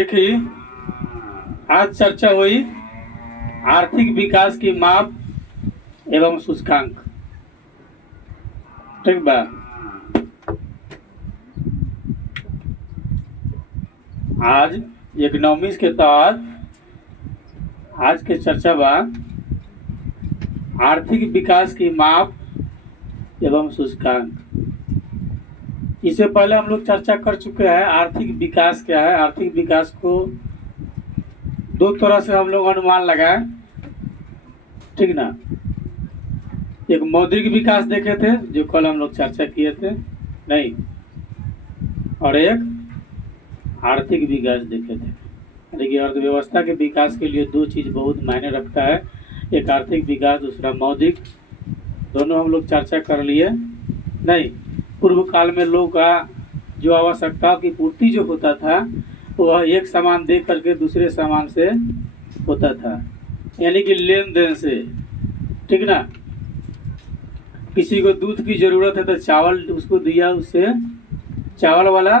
देखिए, आज चर्चा हुई आर्थिक विकास की माप एवं सूचकांक। ठीक बा। आज इकोनॉमिक्स के तहत आज के चर्चा बा आर्थिक विकास की माप एवं सूचकांक। इससे पहले हम लोग चर्चा कर चुके हैं आर्थिक विकास क्या है। आर्थिक विकास को दो तरह से हम लोग अनुमान लगाए, ठीक ना। एक मौद्रिक विकास देखे थे जो कल हम लोग चर्चा किए थे, नहीं, और एक आर्थिक विकास देखे थे। देखिए, अर्थव्यवस्था के विकास के लिए दो चीज़ बहुत मायने रखता है, एक आर्थिक विकास, दूसरा मौद्रिक। दोनों हम लोग चर्चा कर लिए। नहीं, पूर्व काल में लोग का जो आवश्यकताओं की पूर्ति जो होता था वह एक सामान दे करके दूसरे सामान से होता था, यानी कि लेन देन से, ठीक ना। किसी को दूध की ज़रूरत है तो चावल उसको दिया, उससे चावल वाला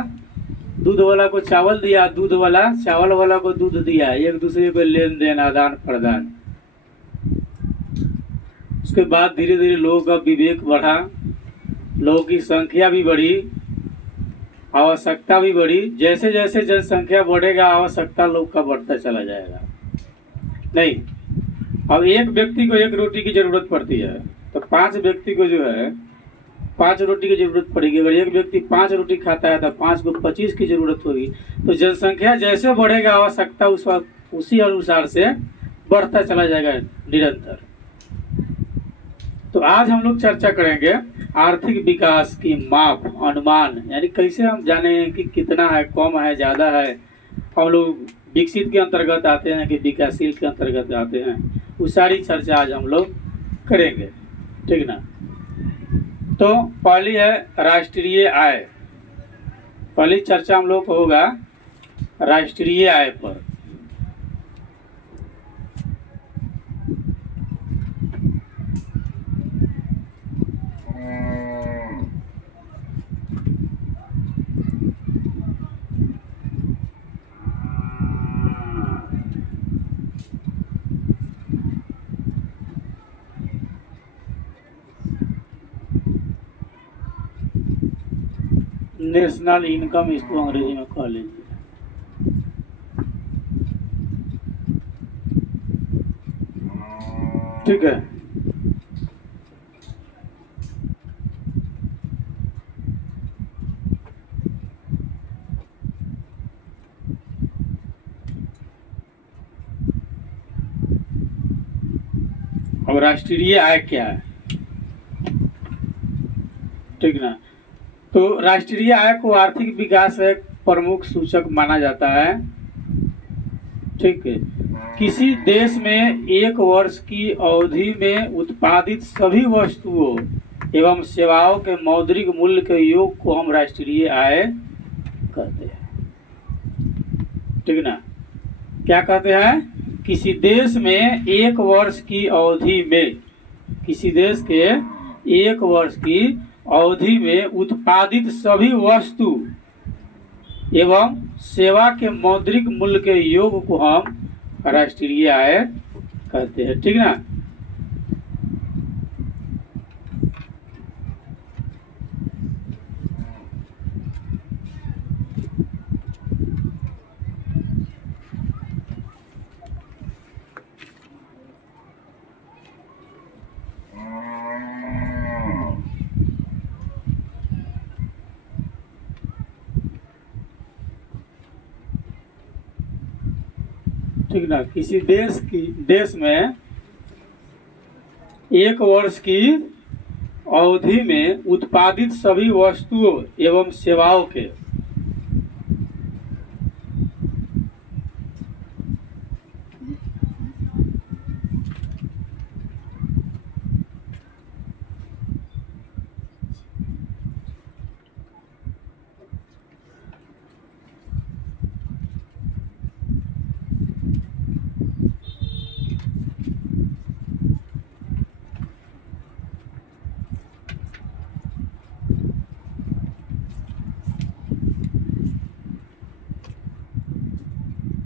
दूध वाला को चावल दिया, दूध वाला चावल वाला को दूध दिया, एक दूसरे को लेन देन, आदान प्रदान। उसके बाद धीरे धीरे लोगों का विवेक बढ़ा, लोगों की संख्या भी बढ़ी, आवश्यकता भी बढ़ी। जैसे जैसे जनसंख्या बढ़ेगा आवश्यकता लोग का बढ़ता चला जाएगा। नहीं, अब एक व्यक्ति को एक रोटी की जरूरत पड़ती है तो 5 व्यक्ति को जो है 5 रोटी की जरूरत पड़ेगी। अगर एक व्यक्ति 5 रोटी खाता है तो 5 को 25 की जरूरत होगी। तो जनसंख्या जैसे बढ़ेगा आवश्यकता उसी अनुसार से बढ़ता चला जाएगा निरंतर। तो आज हम लोग चर्चा करेंगे आर्थिक विकास की माप, अनुमान, यानी कैसे हम जाने कि कितना है, कम है, ज़्यादा है। हम लोग विकसित के अंतर्गत आते हैं कि विकासशील के अंतर्गत आते हैं, वो सारी चर्चा आज हम लोग करेंगे, ठीक ना। तो पहली है राष्ट्रीय आय। पहली चर्चा हम लोग को होगा राष्ट्रीय आय पर। नेशनल इनकम, इसको अंग्रेजी में कह लीजिए। ठीक है। अब राष्ट्रीय आय क्या है, ठीक ना। तो राष्ट्रीय आय को आर्थिक विकास का एक प्रमुख सूचक माना जाता है, ठीक है। किसी देश में एक वर्ष की अवधि में उत्पादित सभी वस्तुओं एवं सेवाओं के मौद्रिक मूल्य के योग को हम राष्ट्रीय आय कहते हैं, ठीक ना। क्या कहते हैं? किसी देश में एक वर्ष की अवधि में, किसी देश के एक वर्ष की अवधि में उत्पादित सभी वस्तु एवं सेवा के मौद्रिक मूल्य के योग को हम राष्ट्रीय आय कहते हैं, ठीक ना। ठीक ना। किसी देश में एक वर्ष की अवधि में उत्पादित सभी वस्तुओं एवं सेवाओं के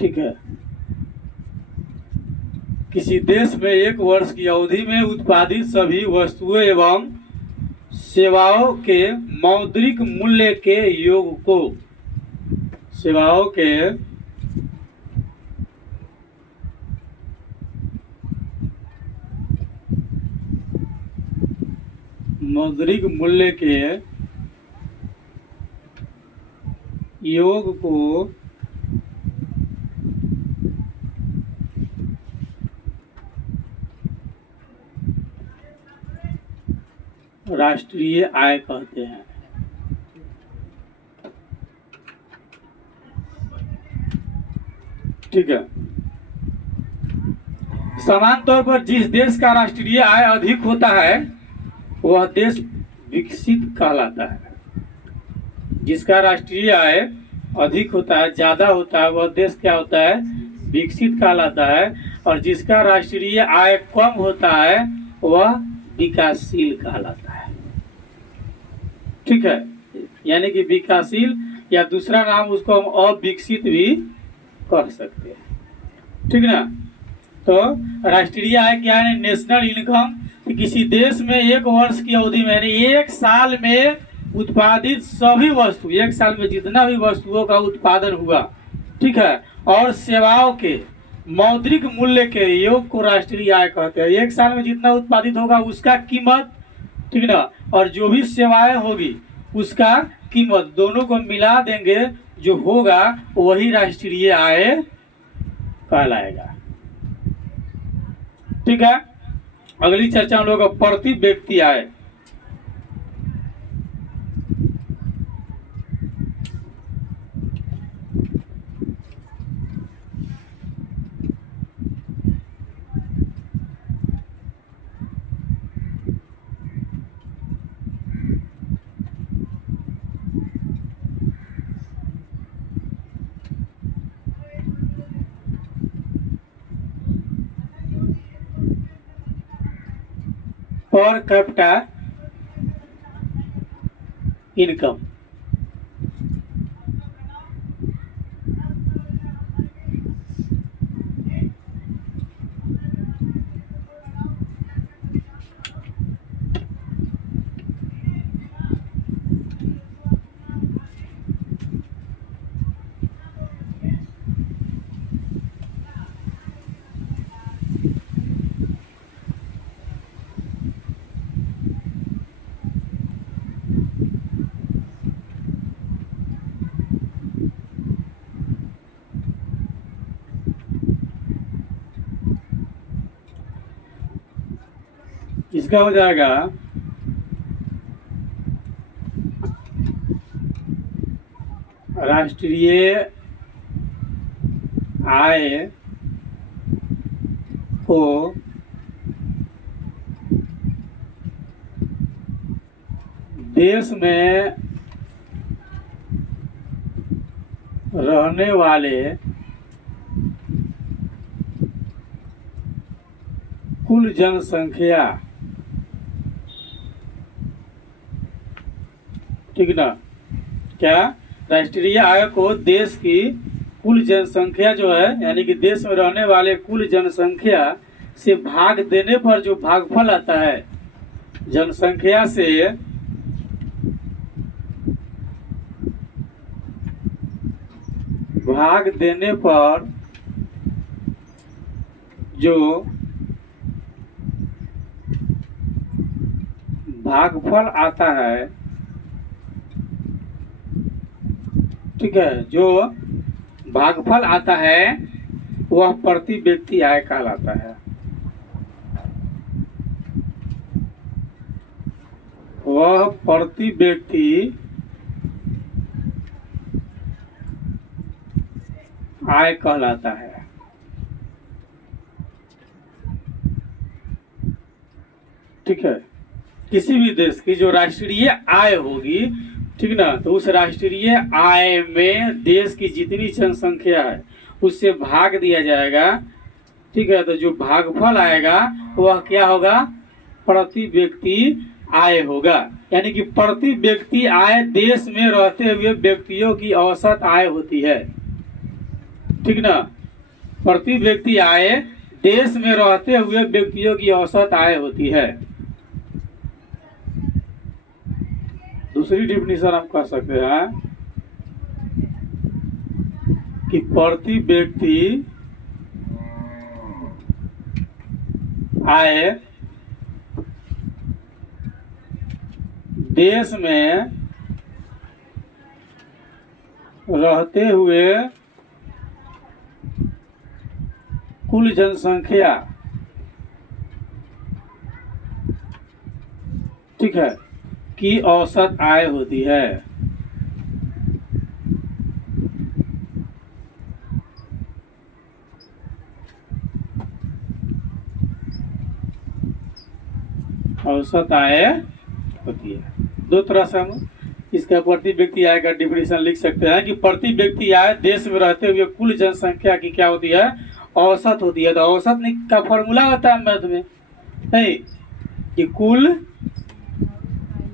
ठीक है। किसी देश में एक वर्ष की अवधि में उत्पादित सभी वस्तुओं एवं सेवाओं के मौद्रिक मूल्य के योग को, सेवाओं के मौद्रिक मूल्य के योग को राष्ट्रीय आय कहते हैं। ठीक है। समान तौर पर जिस देश का राष्ट्रीय आय अधिक होता है वह देश विकसित कहलाता है। जिसका राष्ट्रीय आय अधिक होता है, ज्यादा होता है, वह देश क्या होता है? विकसित कहलाता है। और जिसका राष्ट्रीय आय कम होता है वह विकासशील कहलाता है। ठीक है। यानी कि विकासशील या दूसरा नाम उसको हम अविकसित भी कर सकते हैं। ठीक ना। तो राष्ट्रीय आय क्या है? National income. किसी देश में एक वर्ष की अवधि में यानी एक साल में उत्पादित सभी वस्तु, एक साल में जितना भी वस्तुओं का उत्पादन हुआ, ठीक है, और सेवाओं के मौद्रिक मूल्य के योग को राष्ट्रीय आय कहते हैं। एक साल में जितना उत्पादित होगा उसका कीमत, ठीक ना, और जो भी सेवाएं होगी उसका कीमत, दोनों को मिला देंगे जो होगा वही राष्ट्रीय आय कहलाएगा। ठीक है। अगली चर्चा हम लोग प्रति व्यक्ति आय। Per capita income. इसका हो जाएगा राष्ट्रीय आय को देश में रहने वाले कुल जनसंख्या, ठीक ना, क्या राष्ट्रीय आय को देश की कुल जनसंख्या जो है यानी कि देश में रहने वाले कुल जनसंख्या से भाग देने पर जो भागफल आता है, जनसंख्या से भाग देने पर जो भागफल आता है, ठीक है, जो भागफल आता है वह प्रति व्यक्ति आय कहलाता है। वह प्रति व्यक्ति आय कहलाता है। ठीक है। किसी भी देश की जो राष्ट्रीय आय होगी, ठीक ना, तो उस राष्ट्रीय आय में देश की जितनी जनसंख्या है उससे भाग दिया जाएगा। ठीक है। तो जो भागफल आएगा वह क्या होगा? प्रति व्यक्ति आय होगा। यानी कि प्रति व्यक्ति आय देश में रहते हुए व्यक्तियों की औसत आय होती है। ठीक ना। प्रति व्यक्ति आय देश में रहते हुए व्यक्तियों की औसत आय होती है। दूसरी डिफिनीशन हम कह सकते हैं कि प्रति व्यक्ति आय देश में रहते हुए कुल जनसंख्या, ठीक है, की औसत आय होती है। औसत आय होती है। दो तरह से हम इसका प्रति व्यक्ति आय का डिफिनेशन लिख सकते हैं कि प्रति व्यक्ति आय देश में रहते हुए कुल जनसंख्या की क्या होती है, औसत होती है। तो औसत का फॉर्मूला होता है मैथ में नहीं कि कुल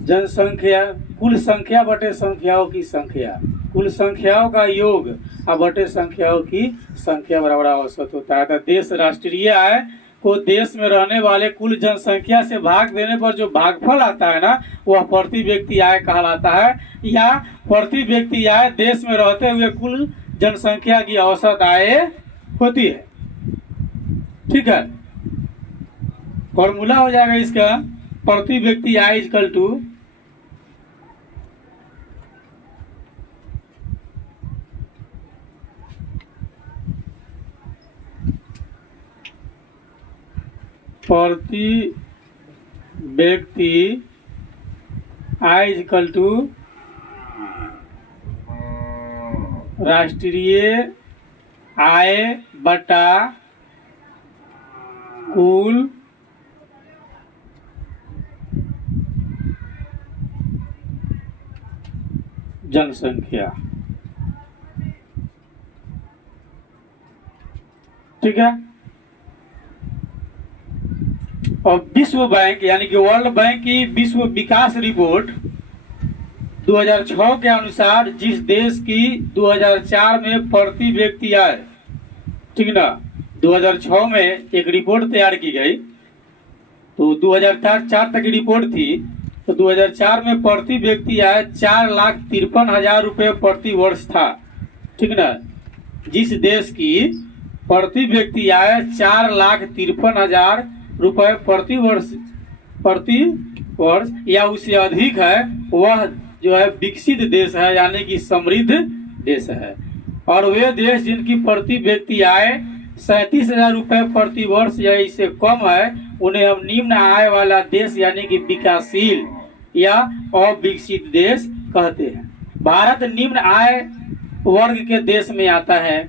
जनसंख्या, कुल संख्या बटे संख्याओं की संख्या, कुल संख्याओं का योग और बटे संख्याओं की संख्या बराबर औसत होता है। तो देश राष्ट्रीय आय को देश में रहने वाले कुल जनसंख्या से भाग देने पर जो भागफल आता है ना, वह प्रति व्यक्ति आय कहलाता है, या प्रति व्यक्ति आय देश में रहते हुए कुल जनसंख्या की औसत आय होती है। ठीक है, फॉर्मूला हो जाएगा इसका प्रति व्यक्ति आय इक्वल टू प्रति व्यक्ति आय इक्वल टू राष्ट्रीय आय बटा कुल जनसंख्या। ठीक है, और विश्व बैंक यानी कि वर्ल्ड बैंक की विश्व विकास रिपोर्ट 2006 के अनुसार जिस देश की 2004 में प्रति व्यक्ति आय, ठीक ना, 2006 में एक रिपोर्ट तैयार की गई, तो 2004 तक की रिपोर्ट थी, तो 2004 में प्रति व्यक्ति आय 4,53,000 रुपये प्रति वर्ष था। ठीक ना, जिस देश की प्रति व्यक्ति आय 4,53,000 रुपये प्रति वर्ष या उससे अधिक है, वह जो है विकसित देश है, यानी कि समृद्ध देश है। और वे देश जिनकी प्रति व्यक्ति आय 37,000 रुपये प्रति वर्ष या इससे कम है, उन्हें हम निम्न आय वाला देश यानी कि विकासशील या अविकसित देश कहते हैं। भारत निम्न आय वर्ग के देश में आता है।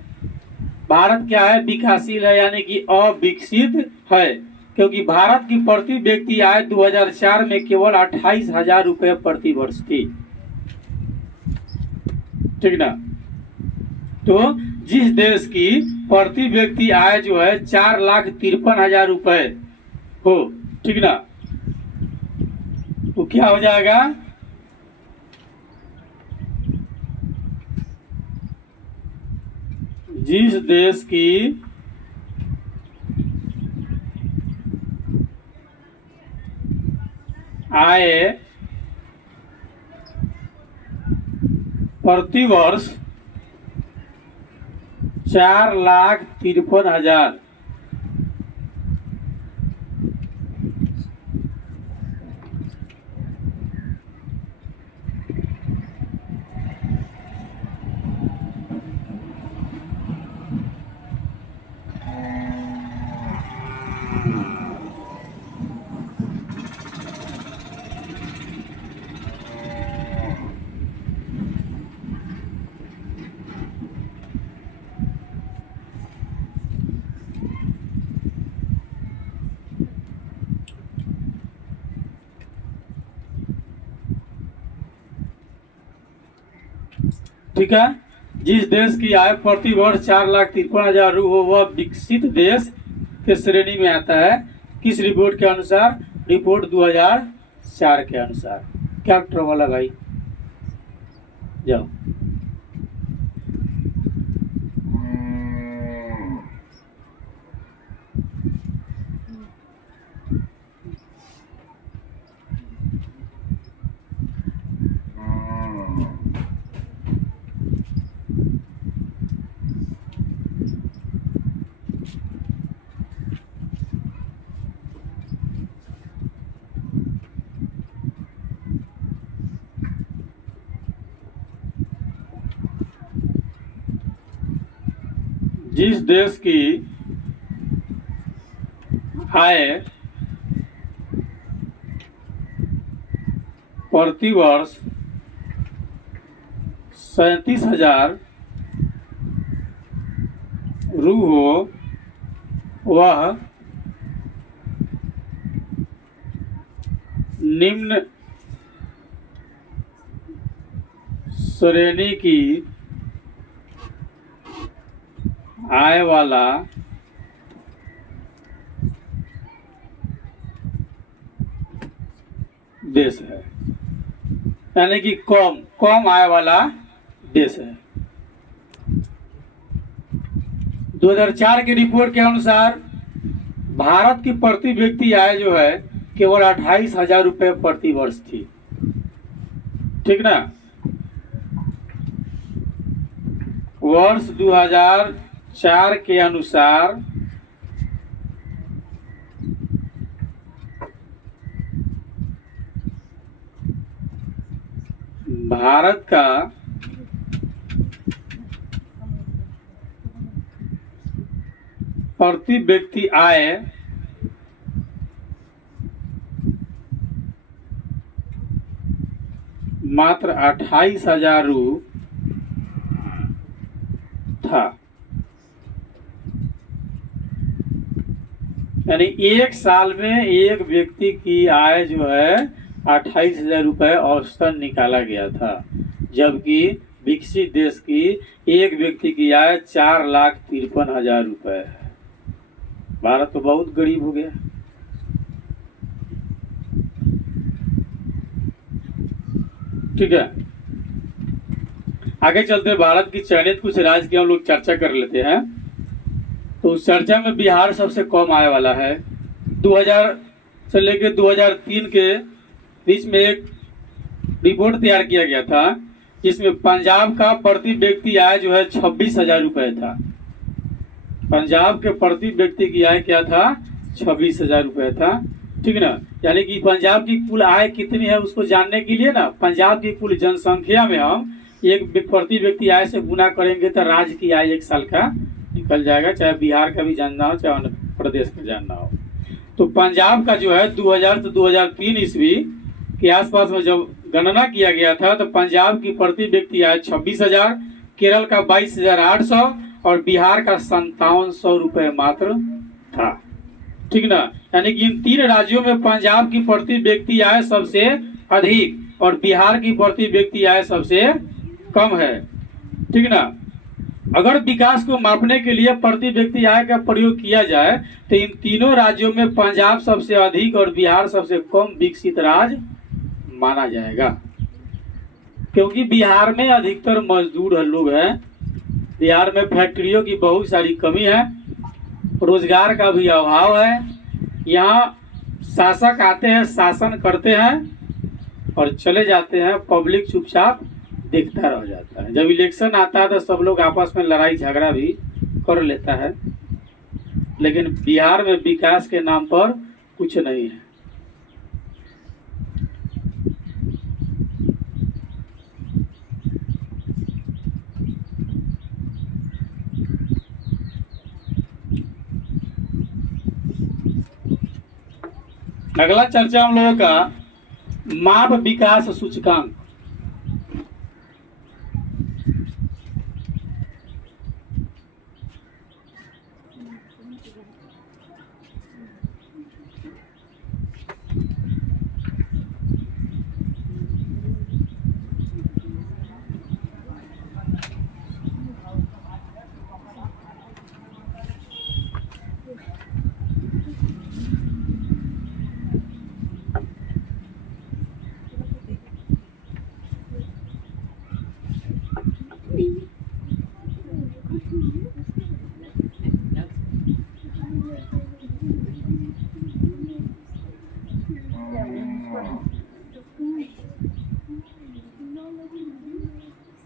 भारत क्या है, विकासशील है यानी कि अविकसित है, क्योंकि भारत की प्रति व्यक्ति आय 2004 में केवल 28,000 रुपये प्रति वर्ष थी। ठीक ना, तो जिस देश की प्रति व्यक्ति आय जो है 4,53,000 रुपये हो, ठीक ना, तो क्या हो जाएगा, जिस देश की आय प्रति वर्ष 4,53,000, ठीक है, जिस देश की आय प्रति वर्ष 4,53,000 हो, वह विकसित देश के श्रेणी में आता है। किस रिपोर्ट के अनुसार, रिपोर्ट 2004 के अनुसार। क्या ट्रबल है भाई, जाओ। जिस देश की आय प्रति वर्ष 37,000 रू हो, वह निम्न श्रेणी की आय वाला देश है, यानी कि कम कम आय वाला देश है। 2004 की रिपोर्ट के अनुसार भारत की प्रति व्यक्ति आय जो है केवल 28,000 रुपये प्रति वर्ष थी। ठीक ना। वर्ष 2004 के अनुसार भारत का प्रति व्यक्ति आय मात्र 28,000 रू था। यानी एक साल में एक व्यक्ति की आय जो है 28,000 रुपये औसतन निकाला गया था, जबकि विकसित देश की एक व्यक्ति की आय 4,53,000 रुपये है। भारत तो बहुत गरीब हो गया। ठीक है, आगे चलते भारत की चयनित कुछ राज्य की हम लोग चर्चा कर लेते हैं। तो उस चर्चा में बिहार सबसे कम आय वाला है। 2000 से लेकर 2003 के बीच में एक रिपोर्ट तैयार किया गया था, जिसमें पंजाब का प्रति व्यक्ति आय जो है 26,000 रुपये था। पंजाब के प्रति व्यक्ति की आय क्या था? 26,000 रुपये था। ठीक ना। यानी कि पंजाब की कुल आय कितनी है उसको जानने के लिए ना, पंजाब की कुल जनसंख्या में हम एक प्रति व्यक्ति आय से गुना करेंगे तो राज्य की आय एक साल का निकल जाएगा, चाहे बिहार का भी जानना हो चाहे अन्य प्रदेश का जानना हो। तो पंजाब का जो है 2000 से 2003 ईस्वी के आसपास में जब गणना किया गया था तो पंजाब की प्रति व्यक्ति आय 26,000, केरल का 22,800 और बिहार का 5700 रुपये मात्र था। ठीक ना। यानी कि इन तीन राज्यों में पंजाब की प्रति व्यक्ति आय सबसे अधिक और बिहार की प्रति व्यक्ति आय सबसे कम है। ठीक ना। अगर विकास को मापने के लिए प्रति व्यक्ति आय का प्रयोग किया जाए तो इन तीनों राज्यों में पंजाब सबसे अधिक और बिहार सबसे कम विकसित राज्य माना जाएगा, क्योंकि बिहार में अधिकतर मजदूर लोग हैं। बिहार में फैक्ट्रियों की बहुत सारी कमी है, रोजगार का भी अभाव है। यहाँ शासक आते हैं, शासन करते हैं और चले जाते हैं, पब्लिक चुपचाप देखता रह जाता है। जब इलेक्शन आता है तो सब लोग आपस में लड़ाई झगड़ा भी कर लेता है, लेकिन बिहार में विकास के नाम पर कुछ नहीं है। अगला चर्चा हम लोगों का माप विकास सूचकांक।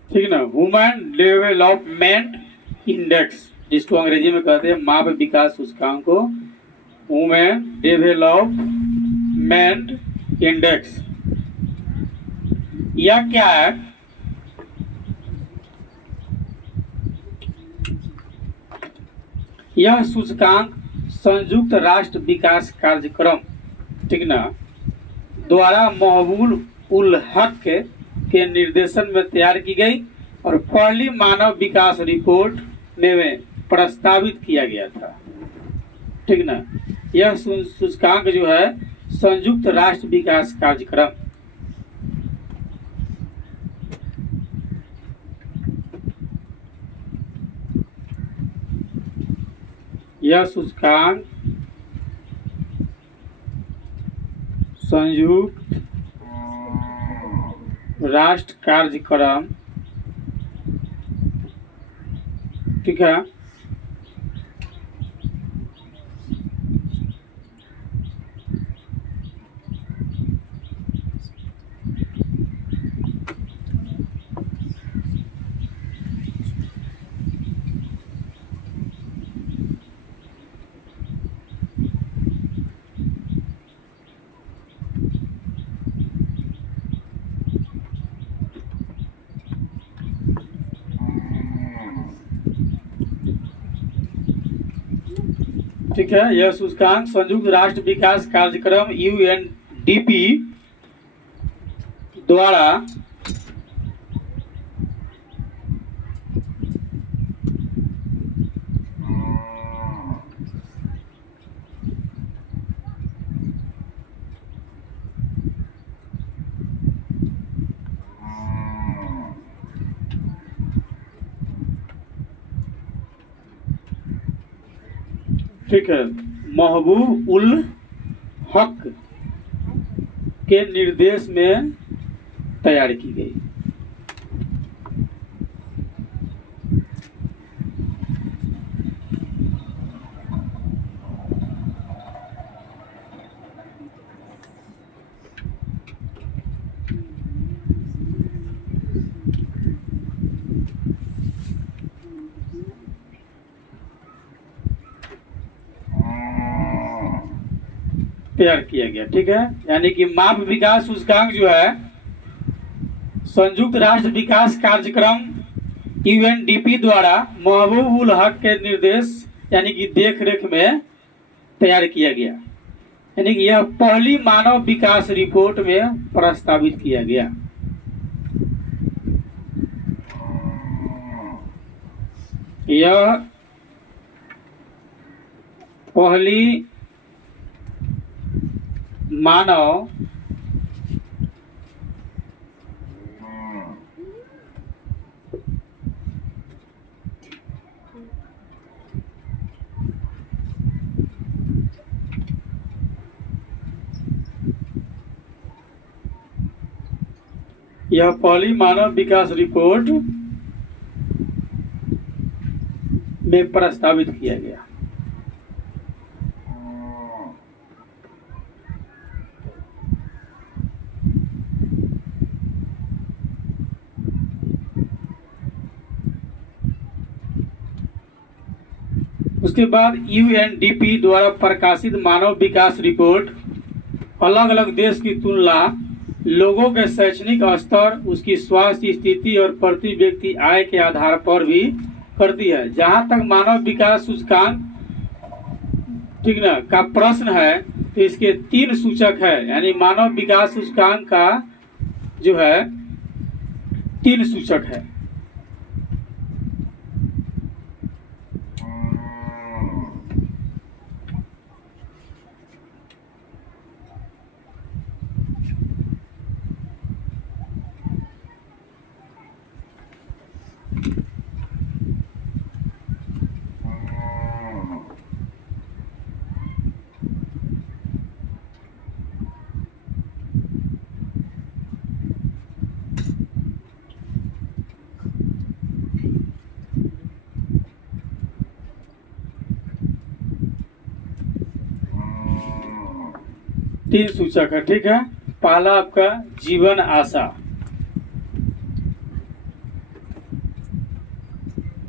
ठीक ना। ह्यूमन डेवलपमेंट इंडेक्स, जिसको अंग्रेजी में कहते हैं माप विकास सूचकांक को, ह्यूमन डेवलपमेंट इंडेक्स। यह क्या है? यह सूचकांक संयुक्त राष्ट्र विकास कार्यक्रम, ठीक ना, द्वारा महबूब उल हक के निर्देशन में तैयार की गई और पहली मानव विकास रिपोर्ट में प्रस्तावित किया गया था, ठीक ना। यह सूचकांक जो है संयुक्त राष्ट्र विकास कार्यक्रम, यह सूचकांक संयुक्त राष्ट्र कार्यक्रम, ठीक है, ठीक है। यह सूचकांक संयुक्त राष्ट्र विकास कार्यक्रम यूएनडीपी द्वारा ठीक है महबूब उल हक के निर्देश में तैयार की गई। तैयार किया गया, ठीक है। यानी कि माप विकास सूचकांक जो है संयुक्त राष्ट्र विकास कार्यक्रम यूएनडीपी द्वारा महबूब उल हक के निर्देश यानी कि देख रेख में तैयार किया गया, यानी कि यह पहली मानव विकास रिपोर्ट में प्रस्तावित किया गया। यह पहली मानव यह पहली मानव विकास रिपोर्ट में प्रस्तावित किया गया। उसके बाद यूएनडीपी द्वारा प्रकाशित मानव विकास रिपोर्ट अलग अलग देश की तुलना, लोगों के शैक्षणिक स्तर, उसकी स्वास्थ्य स्थिति और प्रति व्यक्ति आय के आधार पर भी करती है। जहां तक मानव विकास सूचकांक, ठीक ना, का प्रश्न है तो इसके 3 सूचक है, यानी मानव विकास सूचकांक का जो है 3 सूचक है। तीन सूचक है, ठीक है। पहला आपका जीवन आशा,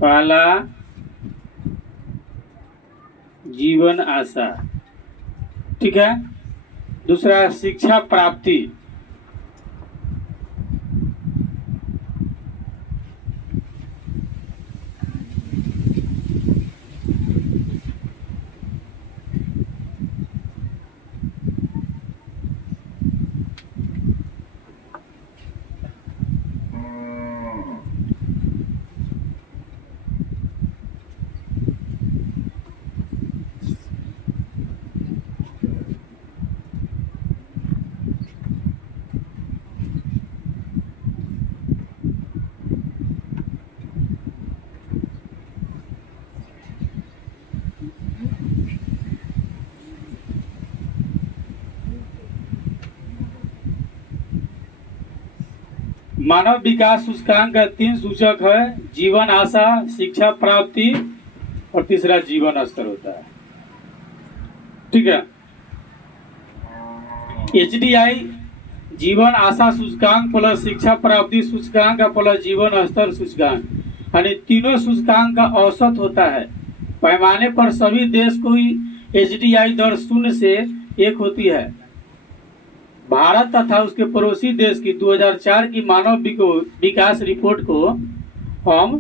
पहला जीवन आशा, ठीक है। दूसरा शिक्षा प्राप्ति, मानव विकास सूचकांक का 3 सूचक है, जीवन आशा, शिक्षा प्राप्ति और तीसरा जीवन स्तर होता है। ठीक है। HDI जीवन आशा सूचकांक प्लस शिक्षा प्राप्ति सूचकांक प्लस जीवन स्तर सूचकांक, यानी तीनों सूचकांक का औसत होता है। पैमाने पर सभी देश को HDI दर 0 से 1 होती है। भारत तथा उसके पड़ोसी देश की 2004 की मानव विकास रिपोर्ट को हम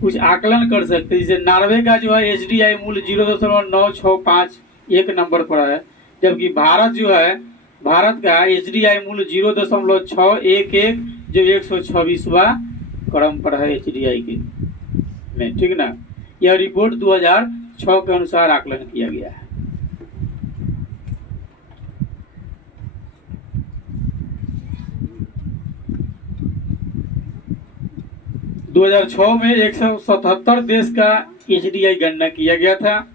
कुछ आकलन कर सकते हैं। जैसे नॉर्वे का जो है HDI मूल्य 0.9651 नंबर पर है, जबकि भारत जो है, भारत का HDI मूल्य 0.611 जो 126वां क्रम पर है HDI के में। ठीक ना। यह रिपोर्ट 2006 के अनुसार आकलन किया गया है। दो 2006 में 177 देश का HDI गणना किया गया था।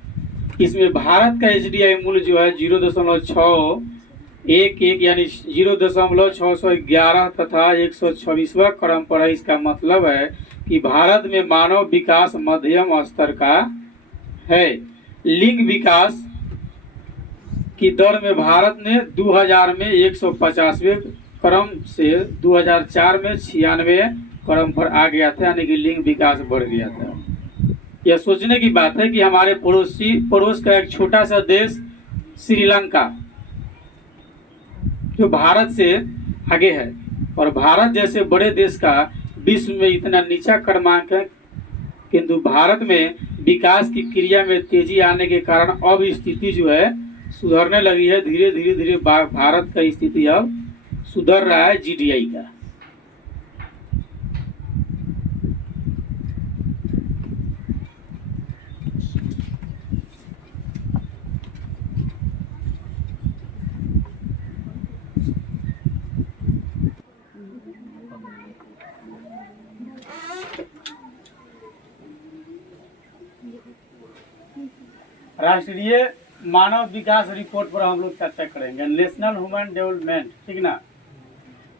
इसमें भारत का HDI मूल्य जो है 0.611 यानी 0.611 तथा 126वां क्रम पर है। इसका मतलब है कि भारत में मानव विकास मध्यम स्तर का है। लिंग विकास की दर में भारत ने 2000 में 150वें क्रम से 2004 में 96वें क्रम पर आ गया था, यानी कि लिंग विकास बढ़ गया था। यह सोचने की बात है कि हमारे पड़ोस का एक छोटा सा देश श्रीलंका जो भारत से आगे है, और भारत जैसे बड़े देश का विश्व में इतना नीचा क्रमांक है, किंतु भारत में विकास की क्रिया में तेजी आने के कारण अब स्थिति जो है सुधरने लगी है। धीरे धीरे भारत का स्थिति अब सुधर रहा है GDI का। राष्ट्रीय मानव विकास रिपोर्ट पर हम लोग चर्चा करेंगे, नेशनल ह्यूमन डेवलपमेंट। ठीक ना।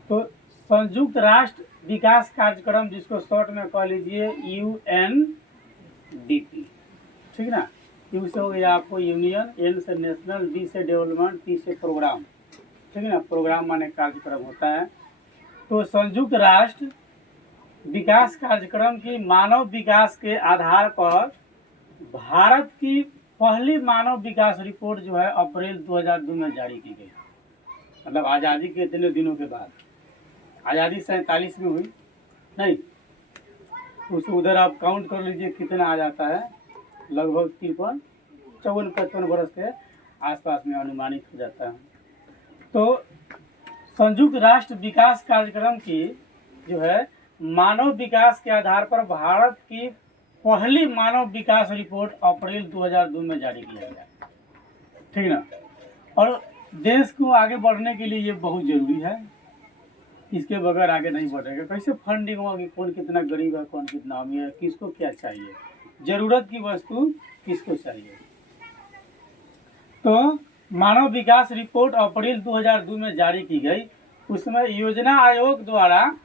तो संयुक्त राष्ट्र विकास कार्यक्रम, जिसको शॉर्ट में कह लीजिए UNDP। ठीक ना। यू से हो गया आपको यूनियन, N से नेशनल, D से डेवलपमेंट, P से प्रोग्राम। ठीक ना। प्रोग्राम माने कार्यक्रम होता है। तो संयुक्त राष्ट्र विकास कार्यक्रम की मानव विकास के आधार पर भारत की पहली मानव विकास रिपोर्ट जो है अप्रैल 2002 में जारी की गई। मतलब आज़ादी के इतने दिनों के बाद। आज़ादी 47 में हुई नहीं, उसे उधर आप काउंट कर लीजिए कितना आ जाता है, लगभग 53-54-55 वर्ष के आसपास में अनुमानित हो जाता है। तो संयुक्त राष्ट्र विकास कार्यक्रम की जो है मानव विकास के आधार पर भारत की पहली मानव विकास रिपोर्ट अप्रैल 2002 में जारी किया गया। ठीक ना। और देश को आगे बढ़ने के लिए ये बहुत जरूरी है, इसके बगैर आगे नहीं बढ़ेगा। कैसे फंडिंग होगी, कौन कितना गरीब है, कौन कितना अमीर है, किसको क्या चाहिए, जरूरत की वस्तु किसको चाहिए। तो मानव विकास रिपोर्ट अप्रैल 2002 में जारी की गई। उसमें योजना आयोग द्वारा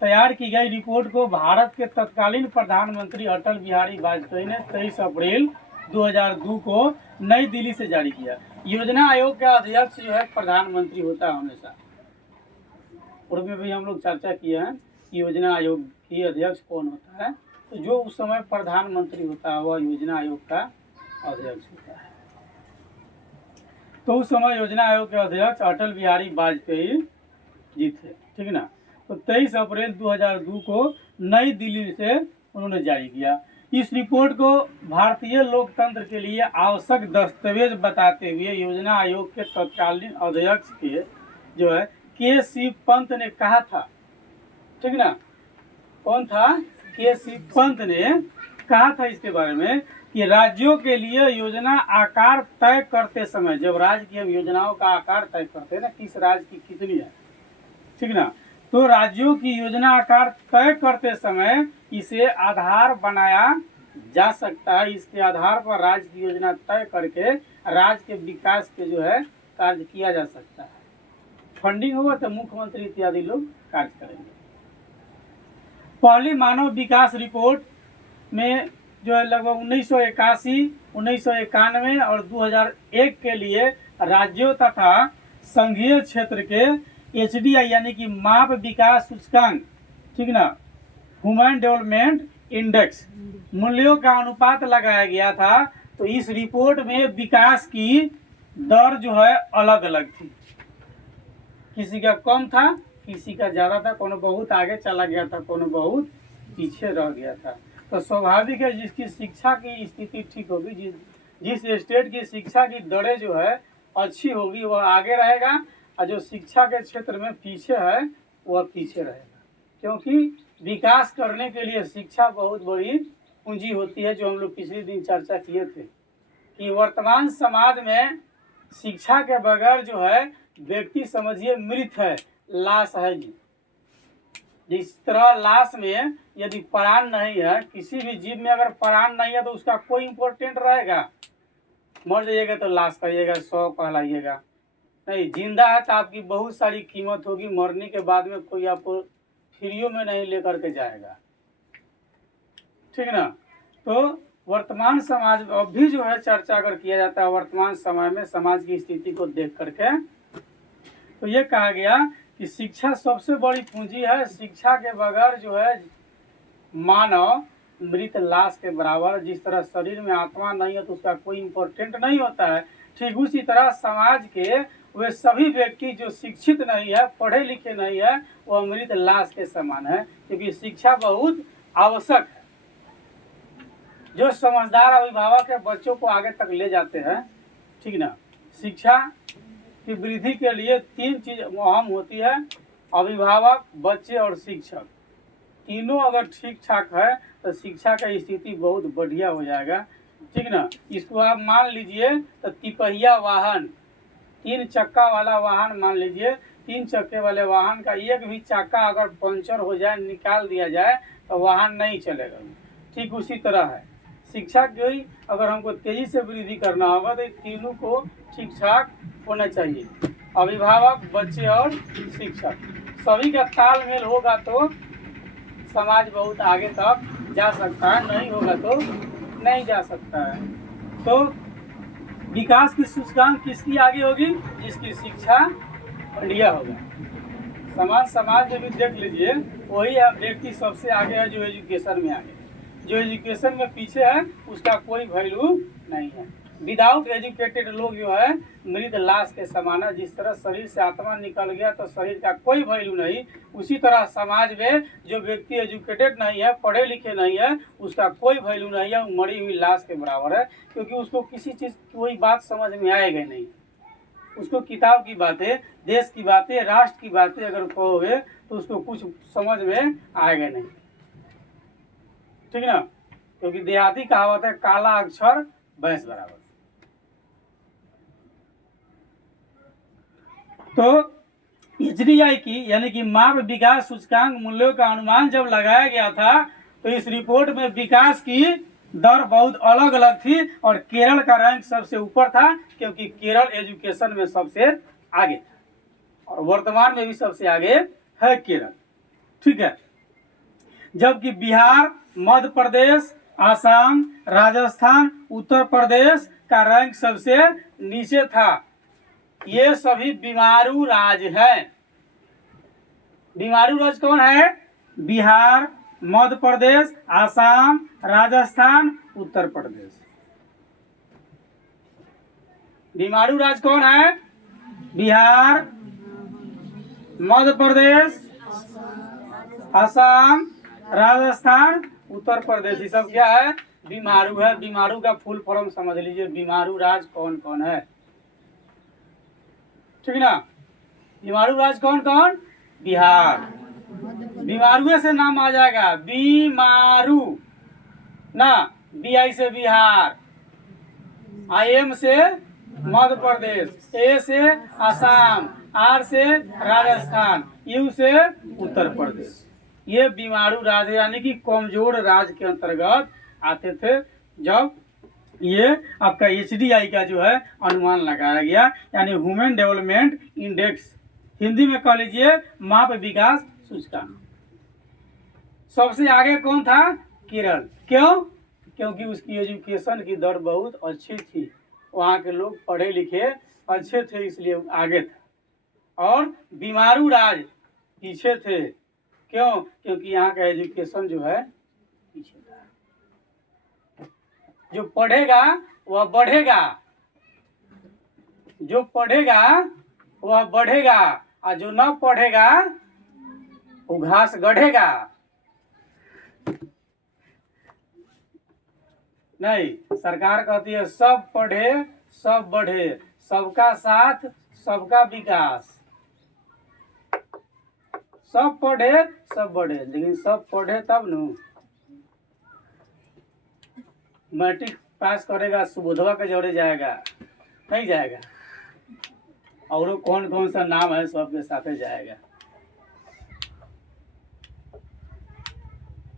तैयार की गई रिपोर्ट को भारत के तत्कालीन प्रधानमंत्री अटल बिहारी वाजपेयी ने 23 अप्रैल 2002 को नई दिल्ली से जारी किया। योजना आयोग का अध्यक्ष जो है प्रधानमंत्री होता है हमेशा, और में भी हम लोग चर्चा किए हैं कि योजना आयोग की अध्यक्ष कौन होता है। तो जो उस समय प्रधानमंत्री होता है वह योजना आयोग का अध्यक्ष होता है। तो उस समय योजना आयोग के अध्यक्ष अटल बिहारी वाजपेयी जी थे। ठीक ना। तो 23 अप्रैल 2002 को नई दिल्ली से उन्होंने जारी किया। इस रिपोर्ट को भारतीय लोकतंत्र के लिए आवश्यक दस्तावेज बताते हुए योजना आयोग के तत्कालीन अध्यक्ष के जो है KC पंत ने कहा था। ठीक ना। कौन था? KC पंत ने कहा था इसके बारे में कि राज्यों के लिए योजना आकार तय करते समय, जब राज्य की हम योजनाओं का आकार तय करते हैं ना, किस राज्य की कितनी है, ठीक ना, तो राज्यों की योजना आकार तय करते समय इसे आधार बनाया जा सकता है। इसके आधार पर राज्य की योजना तय करके राज्य के विकास के जो है कार्य किया जा सकता है। फंडिंग होगा तो मुख्यमंत्री इत्यादि लोग कार्य करेंगे। पहली मानव विकास रिपोर्ट में जो है लगभग 1981, 1991 और 2001 के लिए राज्यों तथा संघीय क्षेत्र के HDI यानी कि माप विकास सूचकांक, ठीक ना, ह्यूमन डेवलपमेंट इंडेक्स मूल्यों का अनुपात लगाया गया था। तो इस रिपोर्ट में विकास की दर जो है अलग अलग थी, किसी का कम था, किसी का ज़्यादा था, कोनो बहुत आगे चला गया था, कोनो बहुत पीछे रह गया था। तो स्वाभाविक है जिसकी शिक्षा की स्थिति ठीक होगी, जिस स्टेट की शिक्षा की दरें जो है अच्छी होगी वह आगे रहेगा, और जो शिक्षा के क्षेत्र में पीछे है वह पीछे रहेगा। क्योंकि विकास करने के लिए शिक्षा बहुत बड़ी पूंजी होती है, जो हम लोग पिछले दिन चर्चा किए थे कि वर्तमान समाज में शिक्षा के बगैर जो है व्यक्ति समझिए मृत है, लाश है जी। जिस तरह लाश में यदि प्राण नहीं है, किसी भी जीव में अगर प्राण नहीं है तो उसका कोई इम्पोर्टेंट रहेगा। मर जाइएगा तो लाश कहिएगा, सौ कहलाइएगा, नहीं जिंदा है तो आपकी बहुत सारी कीमत होगी। मरने के बाद में कोई आपको फ्रीओ में नहीं लेकर के जाएगा, ठीक ना। तो वर्तमान समाज अब भी जो है चर्चा अगर किया जाता है वर्तमान समय में समाज की स्थिति को देख करके, तो ये कहा गया कि शिक्षा सबसे बड़ी पूंजी है। शिक्षा के बगैर जो है मानव मृत लाश के बराबर। जिस तरह शरीर में आत्मा नहीं है तो उसका कोई इम्पोर्टेंट नहीं होता है, ठीक उसी तरह समाज के वे सभी व्यक्ति जो शिक्षित नहीं है, पढ़े लिखे नहीं है, वह मृत लाश के समान है। क्योंकि शिक्षा बहुत आवश्यक है। जो समझदार अभिभावक है बच्चों को आगे तक ले जाते हैं, ठीक ना। शिक्षा की वृद्धि के लिए 3 चीज अहम होती है, अभिभावक, बच्चे और शिक्षक। तीनों अगर ठीक ठाक है तो शिक्षा का स्थिति बहुत बढ़िया हो जाएगा, ठीक ना। इसको आप मान लीजिए तो तिपहिया वाहन, 3 चक्का वाला वाहन मान लीजिए, 3 चक्के वाले वाहन का एक भी चक्का अगर पंचर हो जाए, निकाल दिया जाए तो वाहन नहीं चलेगा। ठीक उसी तरह है शिक्षा की, अगर हमको तेजी से वृद्धि करना होगा तो तीनों को ठीक ठाक होना चाहिए, अभिभावक, बच्चे और शिक्षक। सभी का तालमेल होगा तो समाज बहुत आगे तक जा सकता है, नहीं होगा तो नहीं जा सकता है। तो विकास की सूचकांक किसकी आगे होगी? जिसकी शिक्षा बढ़िया होगा। समाज में भी देख लीजिए, वही व्यक्ति सबसे आगे है जो एजुकेशन में आगे। जो एजुकेशन में पीछे है उसका कोई वैल्यू नहीं है। विदाउट एजुकेटेड लोग जो है मृत लाश के समान है। जिस तरह शरीर से आत्मा निकल गया तो शरीर का कोई वैल्यू नहीं, उसी तरह समाज में जो व्यक्ति एजुकेटेड नहीं है, पढ़े लिखे नहीं है, उसका कोई वैल्यू नहीं है, वो मरी हुई लाश के बराबर है। क्योंकि उसको किसी चीज़ कोई बात समझ में आएगा नहीं। उसको किताब की बातें, देश की बातें, राष्ट्र की बातें अगर कहोगे तो उसको कुछ समझ में आएगा नहीं, ठीक ना। क्योंकि देहाती कहावत है, काला अक्षर भैंस बराबर। तो HDI की यानी कि माप विकास सूचकांक मूल्यों का अनुमान जब लगाया गया था तो इस रिपोर्ट में विकास की दर बहुत अलग अलग थी और केरल का रैंक सबसे ऊपर था, क्योंकि केरल एजुकेशन में सबसे आगे था और वर्तमान में भी सबसे आगे है केरल, ठीक है। जबकि बिहार, मध्य प्रदेश, आसाम, राजस्थान, उत्तर प्रदेश का रैंक सबसे नीचे था। ये सभी बीमारू राज्य है। बीमारू राज्य कौन है? बिहार, मध्य प्रदेश, आसाम, राजस्थान, उत्तर प्रदेश। बीमारू राज्य कौन है? बिहार, मध्य प्रदेश, आसाम, राजस्थान, उत्तर प्रदेश। ये सब क्या है? बीमारू है। बीमारू का फुल फॉर्म समझ लीजिए, बीमारू राज्य कौन कौन है, ठीक ना। बीमारू राज्य कौन कौन? बिहार, बीमारू से नाम आ जाएगा, बीमारू ना। BI से बिहार, IM से मध्य प्रदेश, A से आसाम, R से राजस्थान, U से उत्तर प्रदेश। ये बीमारू राज्य यानी कि कमजोर राज्य के अंतर्गत आते थे जब ये आपका HDI का जो है अनुमान लगाया गया, यानी ह्यूमन डेवलपमेंट इंडेक्स, हिंदी में कह लीजिए माप विकास सूचकांक। सबसे आगे कौन था? केरल। क्यों? क्योंकि उसकी एजुकेशन की दर बहुत अच्छी थी, वहाँ के लोग पढ़े लिखे अच्छे थे, इसलिए आगे था। और बीमारू राज पीछे थे। क्यों? क्योंकि यहाँ का एजुकेशन जो है पीछे था। जो पढ़ेगा वह बढ़ेगा, जो पढ़ेगा वह बढ़ेगा, और जो न पढ़ेगा वो घास गढ़ेगा। नहीं, सरकार कहती है सब पढ़े सब बढ़े, सबका साथ सबका विकास। सब पढ़े सब बढ़े, लेकिन सब पढ़े तब न। मैट्रिक पास करेगा सुबोधवा के जोड़े जाएगा? नहीं जाएगा। और कौन कौन सा नाम है सबके साथ जाएगा।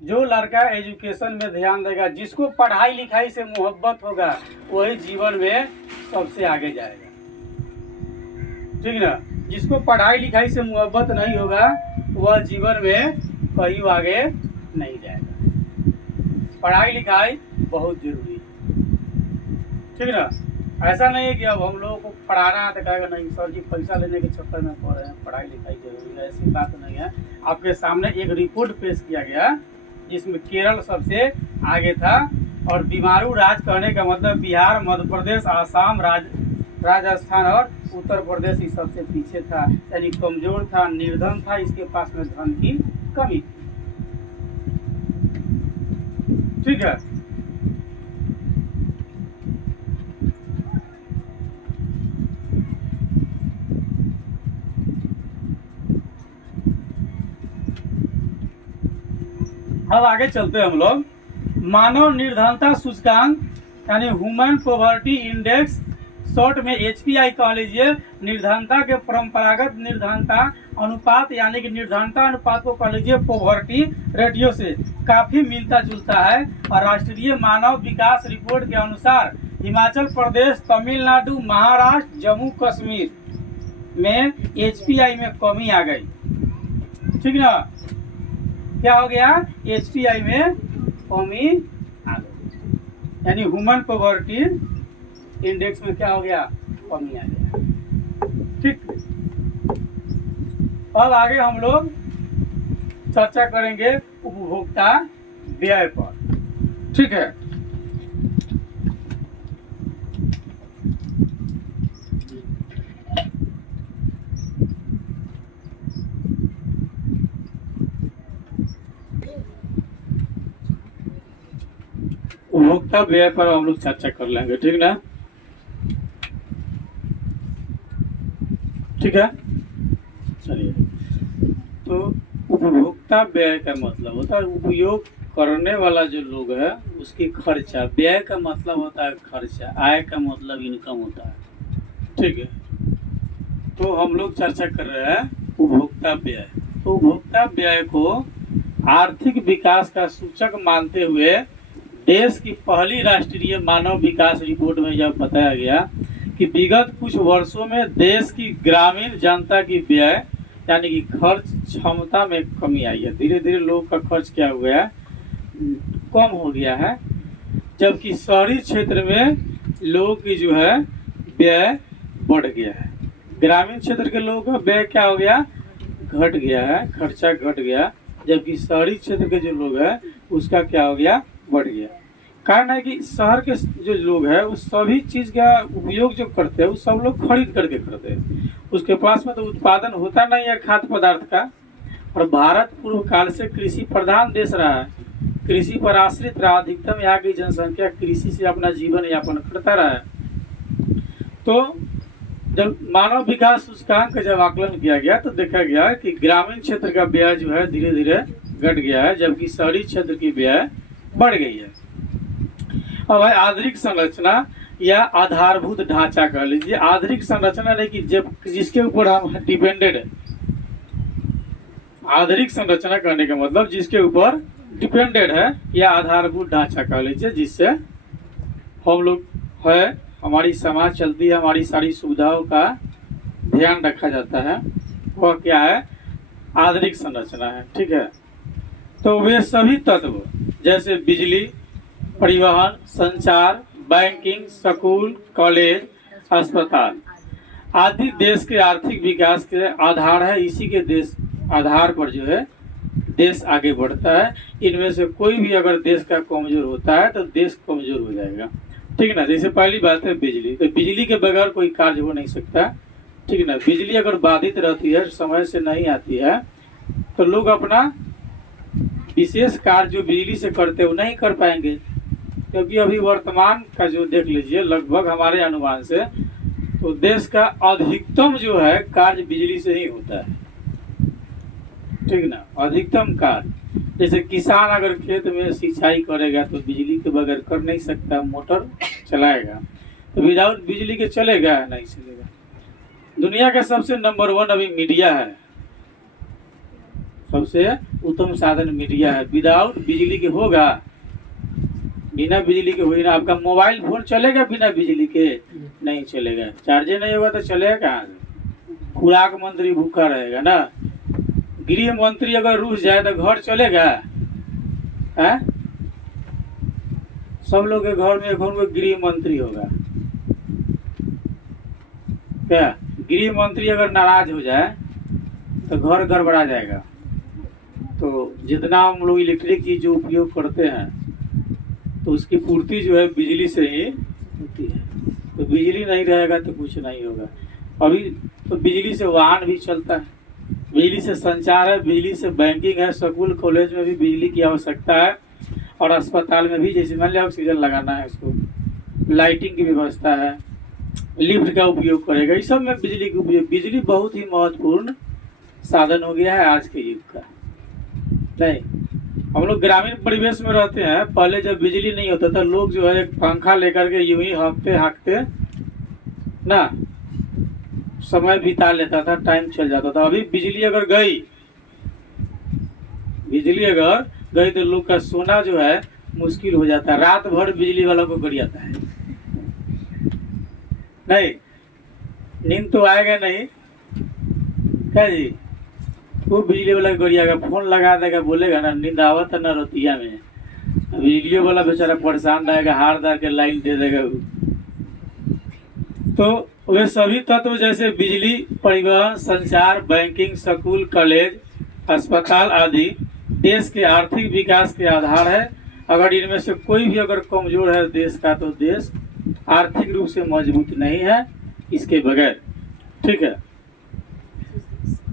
जो लड़का एजुकेशन में ध्यान देगा, जिसको पढ़ाई लिखाई से मोहब्बत होगा, वही जीवन में सबसे आगे जाएगा। ठीक ना? जिसको पढ़ाई लिखाई से मोहब्बत नहीं होगा, वह जीवन में कहीं आगे नहीं जाएगा। पढ़ाई लिखाई बहुत जरूरी है। ठीक ना? ऐसा नहीं है कि अब हम लोगों को पढ़ाना है तो कहेगा नहीं सर जी पैसा लेने के चक्कर में पढ़ रहे हैं, पढ़ाई लिखाई जरूरी है। ऐसी बात नहीं है। आपके सामने एक रिपोर्ट पेश किया गया जिसमें केरल सबसे आगे था, और बीमारू राज कहने का मतलब बिहार, मध्य प्रदेश, आसाम, राजस्थान और उत्तर प्रदेश ही सबसे पीछे था। यानी कमजोर था, निर्धन था, इसके पास में धन की कमी थी। ठीक है। अब आगे चलते हैं हम लोग। मानव निर्धनता सूचकांक यानी ह्यूमन पॉवर्टी इंडेक्स, शॉर्ट में HPI कह लीजिए, निर्धनता के परंपरागत निर्धनता अनुपात यानी कि निर्धनता अनुपात को कह लीजिए पॉवर्टी रेडियो से काफी मिलता जुलता है। और राष्ट्रीय मानव विकास रिपोर्ट के अनुसार हिमाचल प्रदेश, तमिलनाडु, महाराष्ट्र, जम्मू कश्मीर में HPI में कमी आ गई। ठीक ना? क्या हो गया? HPI में कमी आ गई, यानी ह्यूमन पॉवर्टी इंडेक्स में क्या हो गया? कमी आ गया। ठीक। अब आगे हम लोग चर्चा करेंगे उपभोक्ता व्यय पर। ठीक है। उपभोक्ता व्यय पर हम लोग चर्चा कर लेंगे। ठीक ना? ठीक है। चलिए, तो उपभोक्ता व्यय का मतलब होता है उपयोग करने वाला जो लोग है उसकी खर्चा। व्यय का मतलब होता है खर्चा, आय का मतलब इनकम होता है। ठीक है। तो हम लोग चर्चा कर रहे हैं उपभोक्ता व्यय। तो उपभोक्ता व्यय को आर्थिक विकास का सूचक मानते हुए देश की पहली राष्ट्रीय मानव विकास रिपोर्ट में यह बताया गया कि विगत कुछ वर्षों में देश की ग्रामीण जनता की व्यय यानी कि खर्च क्षमता में कमी आई है। धीरे धीरे लोगों का खर्च क्या हो गया? कम हो गया है, जबकि शहरी क्षेत्र में लोगों की जो है व्यय बढ़ गया है। ग्रामीण क्षेत्र के लोगों का व्यय क्या हो गया? घट गया है, खर्चा घट गया, जबकि शहरी क्षेत्र के जो लोग हैं उसका क्या हो गया? बढ़ गया। कारण है कि शहर के जो लोग हैं वो सभी चीज़ का उपयोग जो करते हैं वो सब लोग खरीद करके करते हैं। उसके पास में तो उत्पादन होता नहीं है खाद्य पदार्थ का। और भारत पूर्व काल से कृषि प्रधान देश रहा है, कृषि पर आश्रित रहा। अधिकतम यहाँ की जनसंख्या कृषि से अपना जीवन यापन करता रहा है। तो जब मानव विकास सूचकांक का जब आकलन किया गया तो देखा गया कि ग्रामीण क्षेत्र का व्यय जो है धीरे धीरे घट गया है, जबकि शहरी क्षेत्र की व्यय बढ़ गई है। अब है आधारिक संरचना या आधारभूत ढांचा कह लीजिए। आधारिक संरचना नहीं कि जब जिसके ऊपर हम डिपेंडेड है। आधारिक संरचना करने का मतलब जिसके ऊपर डिपेंडेड है, या आधारभूत ढांचा कह लीजिए, जिससे हम लोग है, हमारी समाज चलती है, हमारी सारी सुविधाओं का ध्यान रखा जाता है। वह क्या है? आधारिक संरचना है। ठीक है। तो वे सभी तत्व जैसे बिजली, परिवहन, संचार, बैंकिंग, स्कूल, कॉलेज, अस्पताल आदि देश के आर्थिक विकास के आधार है। इसी के देश आधार पर जो है देश आगे बढ़ता है। इनमें से कोई भी अगर देश का कमजोर होता है तो देश कमजोर हो जाएगा। ठीक है ना। जैसे पहली बात है बिजली, तो बिजली के बगैर कोई कार्य हो नहीं सकता। ठीक है ना। बिजली अगर बाधित रहती है, समय से नहीं आती है, तो लोग अपना विशेष कार्य जो बिजली से करते हैं वो नहीं कर पाएंगे। क्योंकि अभी वर्तमान का जो देख लीजिए, लगभग हमारे अनुमान से तो देश का अधिकतम जो है कार्य बिजली से ही होता है। ठीक ना। अधिकतम कार्य, जैसे किसान अगर खेत में सिंचाई करेगा तो बिजली के बगैर कर नहीं सकता, मोटर चलाएगा, तो विदाउट बिजली के चलेगा नहीं चलेगा। दुनिया का सबसे नंबर 1 अभी मीडिया है, सबसे उत्तम साधन मीडिया है। विदाउट बिजली के होगा, बिना बिजली के हुई ना। आपका मोबाइल फोन चलेगा बिना बिजली के? नहीं चलेगा। चार्जर नहीं होगा तो चलेगा कहाँ से? खुराक मंत्री भूखा रहेगा ना। गृह मंत्री अगर रुस जाए तो घर चलेगा? है? सब लोग के घर में कोई गृह मंत्री होगा क्या? गृह मंत्री अगर नाराज हो जाए तो घर गड़बड़ा जाएगा। तो जितना हम लोग इलेक्ट्रिक चीज जो उपयोग करते हैं तो उसकी पूर्ति जो है बिजली से ही होती है। तो बिजली नहीं रहेगा तो कुछ नहीं होगा। अभी तो बिजली से वाहन भी चलता है, बिजली से संचार है, बिजली से बैंकिंग है, स्कूल कॉलेज में भी बिजली की आवश्यकता है, और अस्पताल में भी। जैसे मान लिया ऑक्सीजन लगाना है, उसको लाइटिंग की व्यवस्था है, लिफ्ट का उपयोग करेगा, इस सब में बिजली का उपयोग। बिजली बहुत ही महत्वपूर्ण साधन हो गया है आज के युग का। नहीं, हम लोग ग्रामीण परिवेश में रहते हैं। पहले जब बिजली नहीं होता था, लोग जो है एक पंखा लेकर के यूं ही हाँकते हाँकते ना समय बिता लेता था, टाइम चल जाता था। अभी बिजली अगर गई तो लोग का सोना जो है मुश्किल हो जाता है। रात भर बिजली वालों को गरियाता है। नहीं, नींद तो आएगा नहीं क्या जी? वो बिजली वाला गरियागा, फोन लगा देगा, बोलेगा ना नींद आवत है ना रोतिया में। बिजली वाला बेचारा परेशान रहेगा, हार दे के लाइन दे देगा। तो वे सभी तत्व जैसे बिजली, परिवहन, संचार, बैंकिंग, स्कूल, कॉलेज, अस्पताल आदि देश के आर्थिक विकास के आधार है। अगर इनमें से कोई भी अगर कमजोर है देश का, तो देश आर्थिक रूप से मजबूत नहीं है इसके बगैर। ठीक है।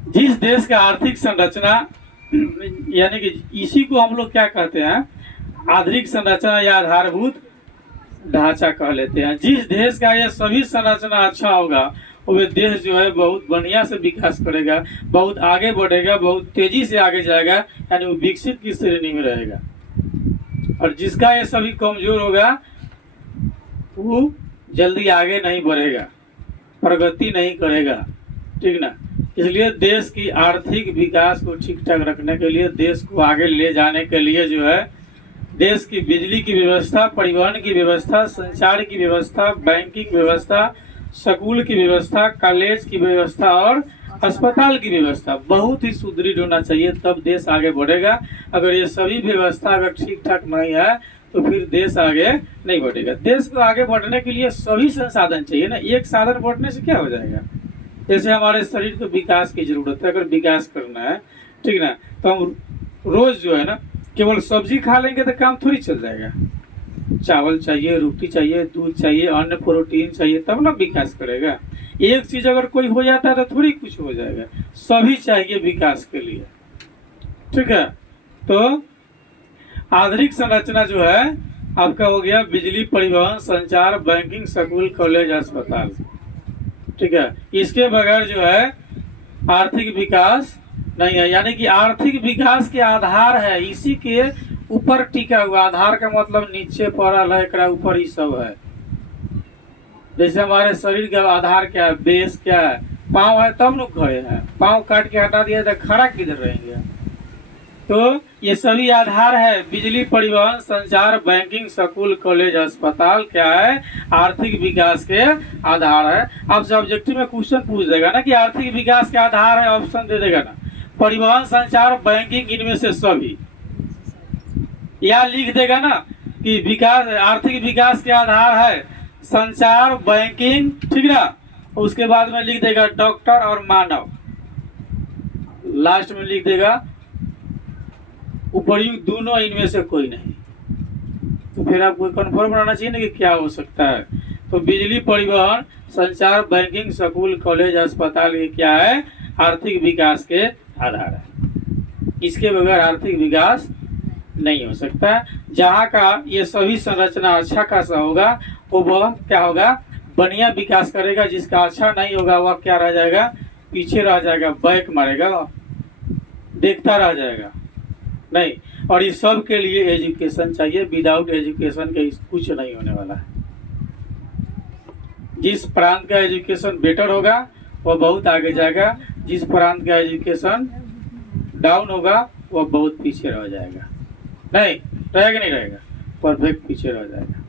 जिस देश का आर्थिक संरचना, यानी कि इसी को हम लोग क्या कहते हैं, आधुनिक संरचना या आधारभूत ढांचा कह लेते हैं। जिस देश का यह सभी संरचना अच्छा होगा, वो देश जो है बहुत बढ़िया से विकास करेगा, बहुत आगे बढ़ेगा, बहुत तेजी से आगे जाएगा, यानी वो विकसित की श्रेणी में रहेगा। और जिसका ये सभी कमजोर होगा वो जल्दी आगे नहीं बढ़ेगा, प्रगति नहीं करेगा। ठीक ना। इसलिए देश की आर्थिक विकास को ठीक ठाक रखने के लिए, देश को आगे ले जाने के लिए जो है देश की बिजली की व्यवस्था, परिवहन की व्यवस्था, संचार की व्यवस्था, बैंकिंग व्यवस्था, स्कूल की व्यवस्था, कॉलेज की व्यवस्था और अस्पताल की व्यवस्था बहुत ही सुदृढ़ होना चाहिए, तब देश आगे बढ़ेगा। अगर ये सभी व्यवस्था अगर ठीक ठाक नहीं है तो फिर देश आगे नहीं बढ़ेगा। देश को आगे बढ़ने के लिए सभी संसाधन चाहिए ना। एक साधन बढ़ने से क्या हो जाएगा? जैसे हमारे शरीर को विकास की जरूरत है, अगर विकास करना है, ठीक ना, तो हम रोज जो है ना केवल सब्जी खा लेंगे तो काम थोड़ी चल जाएगा। चावल चाहिए, रोटी चाहिए, दूध चाहिए, अन्य प्रोटीन चाहिए, तब ना विकास करेगा। एक चीज अगर कोई हो जाता है तो थोड़ी कुछ हो जाएगा, सभी चाहिए विकास के लिए। ठीक है। तो आधुनिक संरचना जो है आपका हो गया बिजली, परिवहन, संचार, बैंकिंग, स्कूल, कॉलेज, अस्पताल। ठीक है। इसके बगैर जो है आर्थिक विकास नहीं है, यानी कि आर्थिक विकास के आधार है, इसी के ऊपर टिका हुआ। आधार का मतलब नीचे पड़ल है, एकरा ऊपर ही सब है। जैसे हमारे शरीर का आधार क्या है, बेस क्या है, पाँव है तब लोग खड़े हैं। पाँव काट के हटा दिया तो खड़ा किधर रहेंगे? तो ये सभी आधार है। बिजली, परिवहन, संचार, बैंकिंग, स्कूल, कॉलेज, अस्पताल क्या है? आर्थिक विकास के आधार है। अब सब्जेक्टिव में क्वेश्चन पूछ देगा ना कि आर्थिक विकास के आधार है, ऑप्शन दे देगा ना, परिवहन, संचार, बैंकिंग, इनमें से सभी। या लिख देगा ना कि विकास, आर्थिक विकास के आधार है संचार, बैंकिंग, ठीक ना। उसके बाद में लिख देगा डॉक्टर और मानव, लास्ट में लिख देगा उपर्युक्त दोनों इनमें से कोई नहीं। तो फिर आपको कन्फर्म बनाना चाहिए ना कि क्या हो सकता है। तो बिजली, परिवहन, संचार, बैंकिंग, स्कूल, कॉलेज, अस्पताल ये क्या है, आर्थिक विकास के आधार है। इसके बगैर आर्थिक विकास नहीं हो सकता। जहाँ का ये सभी संरचना अच्छा खासा होगा वह क्या होगा, बढ़िया विकास करेगा। जिसका अच्छा नहीं होगा वह क्या रह जाएगा, पीछे रह जाएगा, बैक मारेगा, देखता रह जाएगा नहीं। और इस सब के लिए एजुकेशन चाहिए। विदाउट एजुकेशन के कुछ नहीं होने वाला है। जिस प्रांत का एजुकेशन बेटर होगा वह बहुत आगे जाएगा, जिस प्रांत का एजुकेशन डाउन होगा वह बहुत पीछे रह जाएगा। नहीं रहेगा, नहीं रहेगा, परफेक्ट पीछे रह जाएगा।